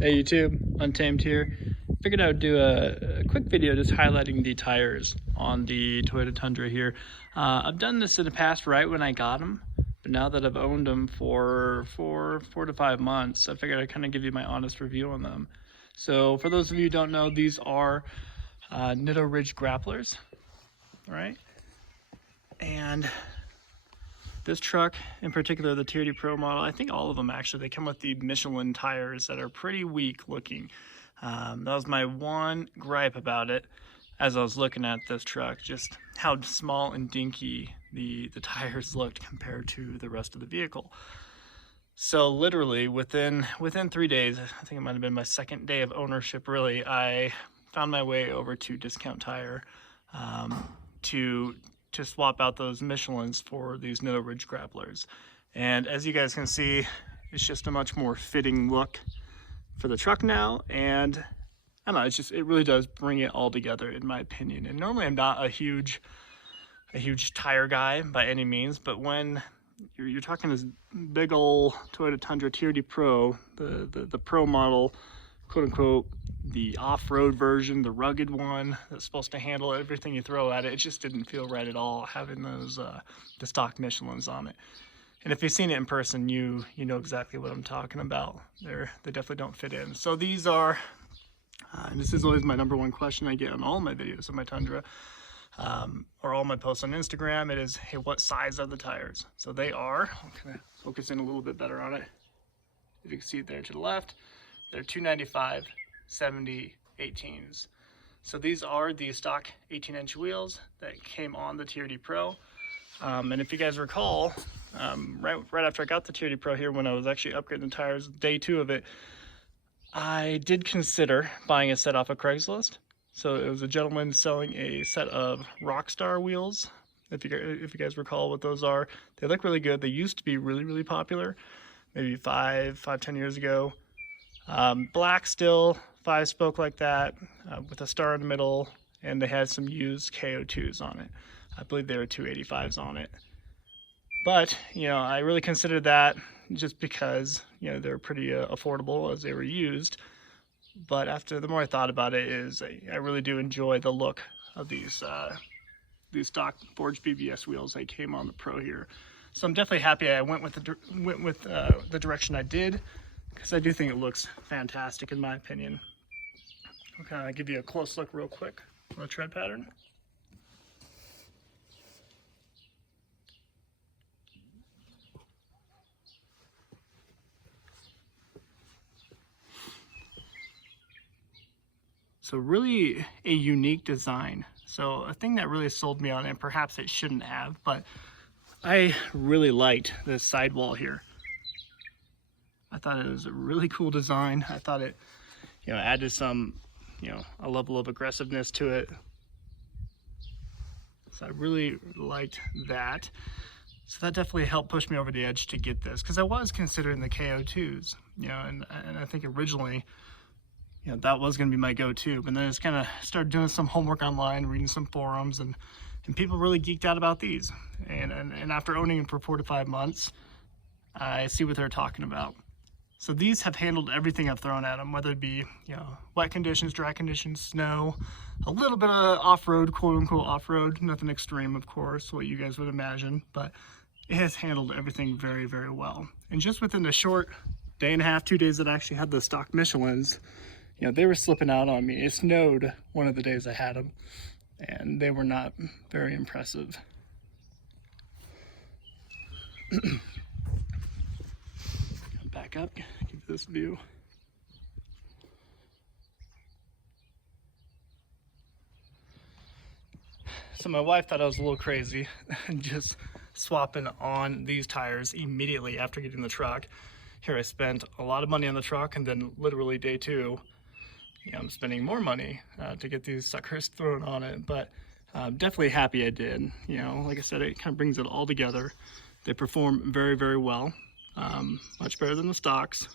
Hey YouTube, Untamed here. Figured I would do a quick video just highlighting the tires on the Toyota Tundra here. I've done this in the past right when I got them, but now that I've owned them for four to 5 months, I figured I'd kind of give you my honest review on them. So for those of you who don't know, these are Nitto Ridge Grapplers, right? And this truck in particular, the TRD Pro model, I think all of them actually, they come with the Michelin tires that are pretty weak looking. That was my one gripe about it as I was looking at this truck, just how small and dinky the tires looked compared to the rest of the vehicle. So literally within 3 days, I think it might have been my second day of ownership really, I found my way over to Discount Tire to swap out those Michelins for these Nitto Ridge Grapplers. And as you guys can see, it's just a much more fitting look for the truck now, and I don't know, it really does bring it all together in my opinion. And normally I'm not a huge tire guy by any means, but when you're talking this big old Toyota Tundra TRD Pro, the Pro model, quote unquote, the off-road version, the rugged one that's supposed to handle everything you throw at it, it just didn't feel right at all having those the stock Michelins on it. And if you've seen it in person, you know exactly what I'm talking about. They definitely don't fit in. So these are, and this is always my number one question I get on all my videos of my Tundra, or all my posts on Instagram. It is, hey, what size are the tires? So they are, I'm gonna focus in a little bit better on it. If you can see it there to the left, they're 295 70 18s. So these are the stock 18-inch wheels that came on the TRD Pro. And if you guys recall, right after I got the TRD Pro here, when I was actually upgrading the tires, day 2 of it, I did consider buying a set off of Craigslist. So it was a gentleman selling a set of Rockstar wheels. If you guys recall what those are, they look really good. They used to be really popular, maybe 10 years ago. Black still, 5-spoke like that, with a star in the middle, and they had some used KO2s on it. I believe there were 285s on it. But, I really considered that just because, they're pretty affordable as they were used. But after the more I thought about it, I really do enjoy the look of these stock forged BBS wheels that came on the Pro here. So I'm definitely happy I went with the direction I did, because I do think it looks fantastic in my opinion. Okay, I'll give you a close look real quick on the tread pattern. So really a unique design. So a thing that really sold me on it, and perhaps it shouldn't have, but I really liked this sidewall here. I thought it was a really cool design. I thought it, added some, a level of aggressiveness to it. So I really liked that. So that definitely helped push me over the edge to get this, because I was considering the KO2s, and I think originally, that was going to be my go-to. But then I just kind of started doing some homework online, reading some forums, and people really geeked out about these. And after owning them for 4 to 5 months, I see what they're talking about. So these have handled everything I've thrown at them, whether it be, wet conditions, dry conditions, snow, a little bit of off-road, quote-unquote off-road, nothing extreme, of course, what you guys would imagine, but it has handled everything very well. And just within the short day and a half, 2 days that I actually had the stock Michelins, they were slipping out on me. It snowed one of the days I had them, and they were not very impressive. Back up, give this view. So my wife thought I was a little crazy and just swapping on these tires immediately after getting the truck. Here I spent a lot of money on the truck, and then literally day 2, I'm spending more money to get these suckers thrown on it. But definitely happy I did. Like I said, it kind of brings it all together. They perform very well, much better than the stocks.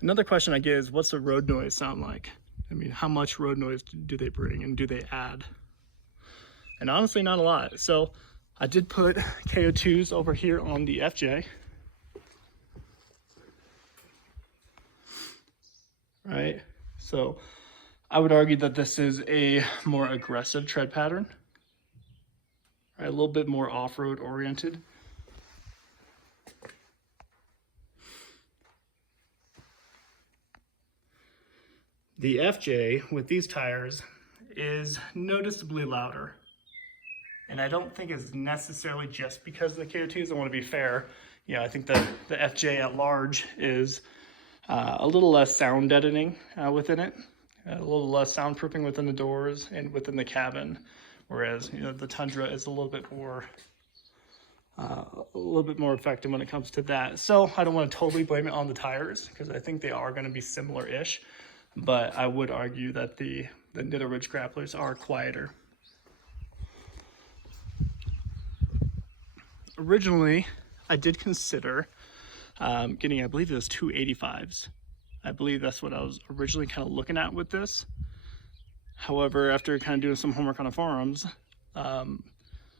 Another question I get is, what's the road noise sound like? I mean, how much road noise do they bring, and do they add? And honestly, not a lot. So I did put KO2s over here on the FJ. right? So I would argue that this is a more aggressive tread pattern, right? A little bit more off-road oriented. The FJ with these tires is noticeably louder. And I don't think it's necessarily just because of the KO2s. I want to be fair. You know, I think the FJ at large is a little less sound deadening within it, a little less soundproofing within the doors and within the cabin, whereas, you know, the Tundra is a little bit more effective when it comes to that. So I don't want to totally blame it on the tires, because I think they are going to be similar-ish, but I would argue that the Nitto Ridge Grapplers are quieter. Originally, I did consider getting, I believe it was 285s. I believe that's what I was originally kind of looking at with this. However, after kind of doing some homework on the forums, I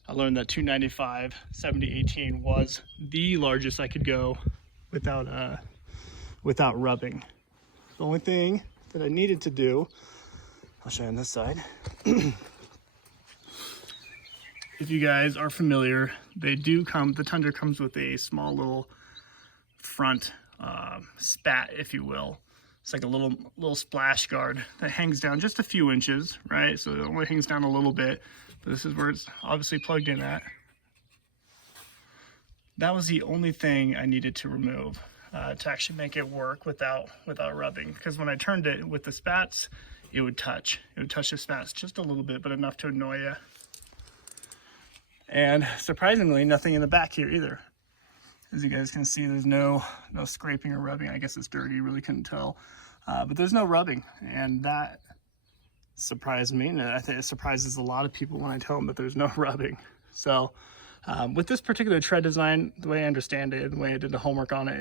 learned that 295 70/18 was the largest I could go without rubbing. The only thing that I needed to do, I'll show you on this side. If you guys are familiar, the Tundra comes with a small little front spat, if you will. It's like a little splash guard that hangs down just a few inches, right? So it only hangs down a little bit, but this is where it's obviously plugged in at. That was the only thing I needed to remove to actually make it work without rubbing, because when I turned it with the spats, it would touch the spats just a little bit, but enough to annoy you. And surprisingly, nothing in the back here either. As you guys can see, there's no scraping or rubbing. I guess it's dirty, you really couldn't tell. But there's no rubbing, and that surprised me, and I think it surprises a lot of people when I tell them that there's no rubbing. So with this particular tread design, the way I understand it, the way I did the homework on it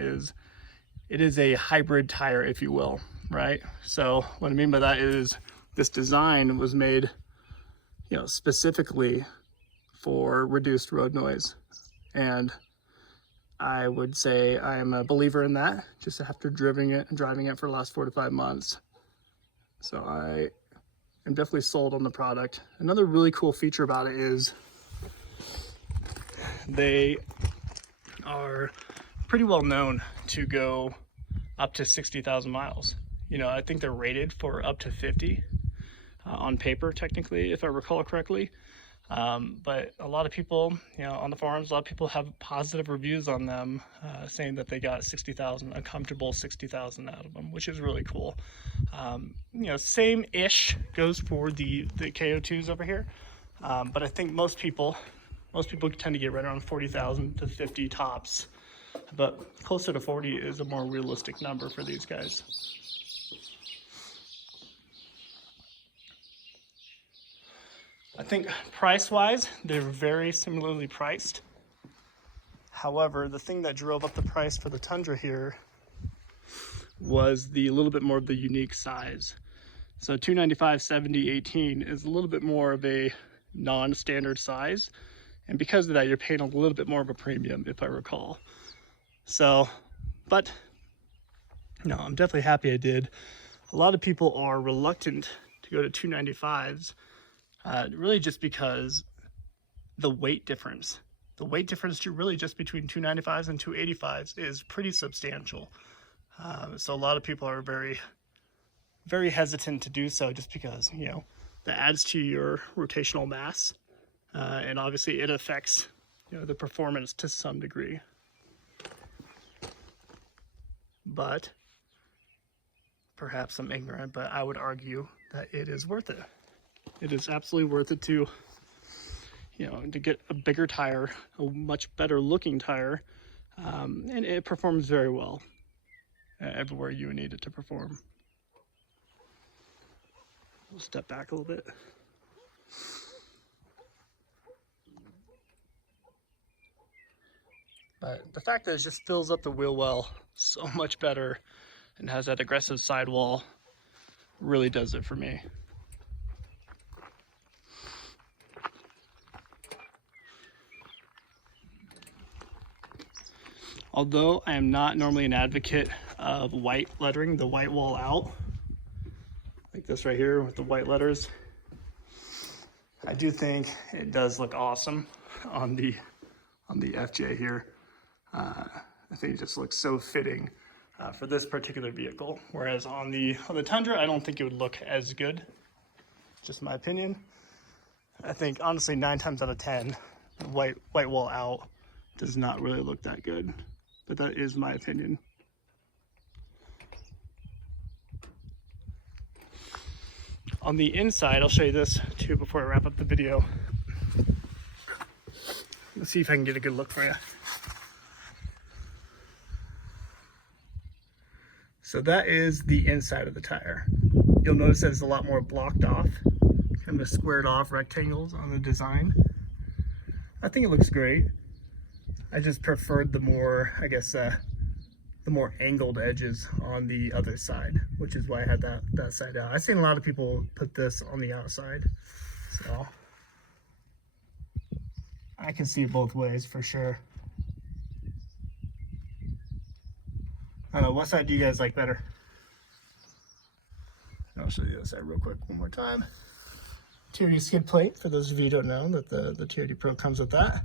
is a hybrid tire, if you will, right? So what I mean by that is this design was made, you know, specifically for reduced road noise. And I would say I am a believer in that, just after driving it for the last 4 to 5 months. So I am definitely sold on the product. Another really cool feature about it is they are pretty well known to go up to 60,000 miles. You know, I think they're rated for up to 50 on paper, technically, if I recall correctly. But a lot of people, you know, on the forums, a lot of people have positive reviews on them, saying that they got 60,000, a comfortable 60,000 out of them, which is really cool. You know, same-ish goes for the KO2s over here, but I think most people tend to get right around 40,000 to 50 tops, but closer to 40 is a more realistic number for these guys. I think price-wise, they're very similarly priced. However, the thing that drove up the price for the Tundra here was the little bit more of the unique size. So 295 70/18 is a little bit more of a non-standard size, and because of that, you're paying a little bit more of a premium, if I recall. So, but no, I'm definitely happy I did. A lot of people are reluctant to go to 295s. Really just because the weight difference really just between 295s and 285s is pretty substantial. So a lot of people are very, very hesitant to do so, just because, you know, that adds to your rotational mass, and obviously it affects, you know, the performance to some degree. But perhaps I'm ignorant, but I would argue that it is worth it. It is absolutely worth it to, you know, to get a bigger tire, a much better looking tire, and it performs very well everywhere you need it to perform. We'll step back a little bit. But the fact that it just fills up the wheel well so much better and has that aggressive sidewall really does it for me. Although I am not normally an advocate of white lettering, the white wall out, like this right here with the white letters. I do think it does look awesome on the FJ here. I think it just looks so fitting for this particular vehicle. Whereas on the Tundra, I don't think it would look as good. Just my opinion. I think honestly 9 times out of 10, white wall out does not really look that good. But that is my opinion. On the inside, I'll show you this too before I wrap up the video. Let's see if I can get a good look for you. So that is the inside of the tire. You'll notice that it's a lot more blocked off, kind of squared off rectangles on the design. I think it looks great. I just preferred the more, I guess, the more angled edges on the other side, which is why I had that side out. I've seen a lot of people put this on the outside, so I can see it both ways for sure. I don't know, what side do you guys like better? I'll show you the other side real quick one more time. TRD skid plate, for those of you who don't know, that the TRD Pro comes with that.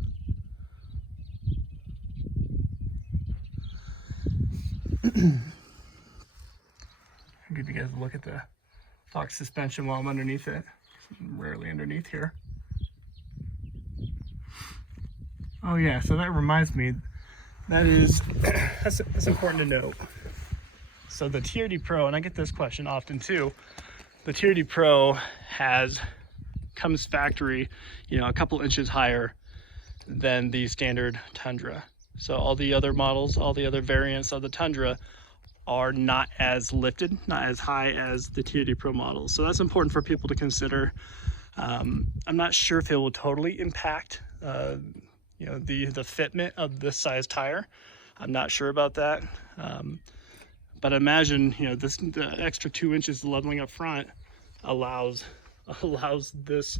I'll give you guys a look at the stock suspension while I'm underneath it. I'm rarely underneath here. Oh yeah, so that reminds me, that's important to note. So the TRD Pro, and I get this question often too, the TRD Pro comes factory, a couple inches higher than the standard Tundra. So all the other models, all the other variants of the Tundra are not as lifted, not as high as the TRD Pro models. So that's important for people to consider. I'm not sure if it will totally impact the fitment of this size tire. I'm not sure about that. But imagine, the extra 2 inches leveling up front allows this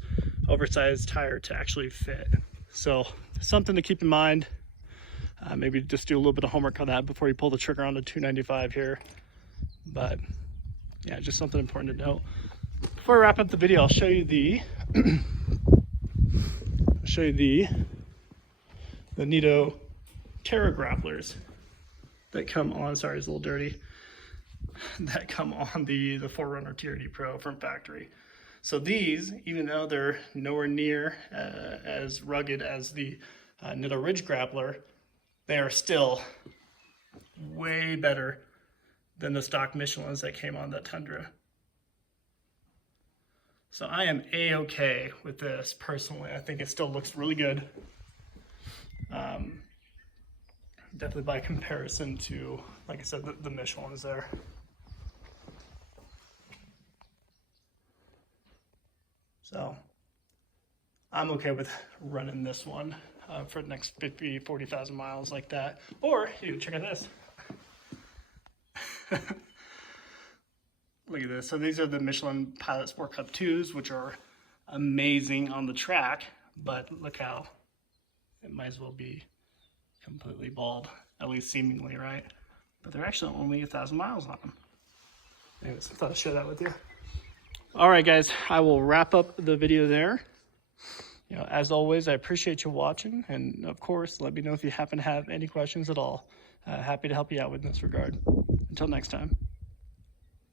oversized tire to actually fit. So something to keep in mind. Maybe just do a little bit of homework on that before you pull the trigger on the 295 here. But yeah, just something important to note. Before I wrap up the video, I'll show you the Nitto Grapplers that come on. Sorry, it's a little dirty. That come on the 4Runner TRD Pro from factory. So these, even though they're nowhere near as rugged as the Nitto Ridge Grappler, they are still way better than the stock Michelins that came on that Tundra. So I am A-okay with this personally. I think it still looks really good. Definitely by comparison to, like I said, the Michelins there. So I'm okay with running this one for the next 50, 40,000 miles like that. Or you check out this. Look at this. So these are the Michelin Pilot Sport Cup 2s, which are amazing on the track, but look how it might as well be completely bald, at least seemingly, right? But they're actually only 1,000 miles on them. Anyways, I thought I'd share that with you. All right, guys, I will wrap up the video there. As always, I appreciate you watching, and of course, let me know if you happen to have any questions at all. Happy to help you out in this regard. Until next time.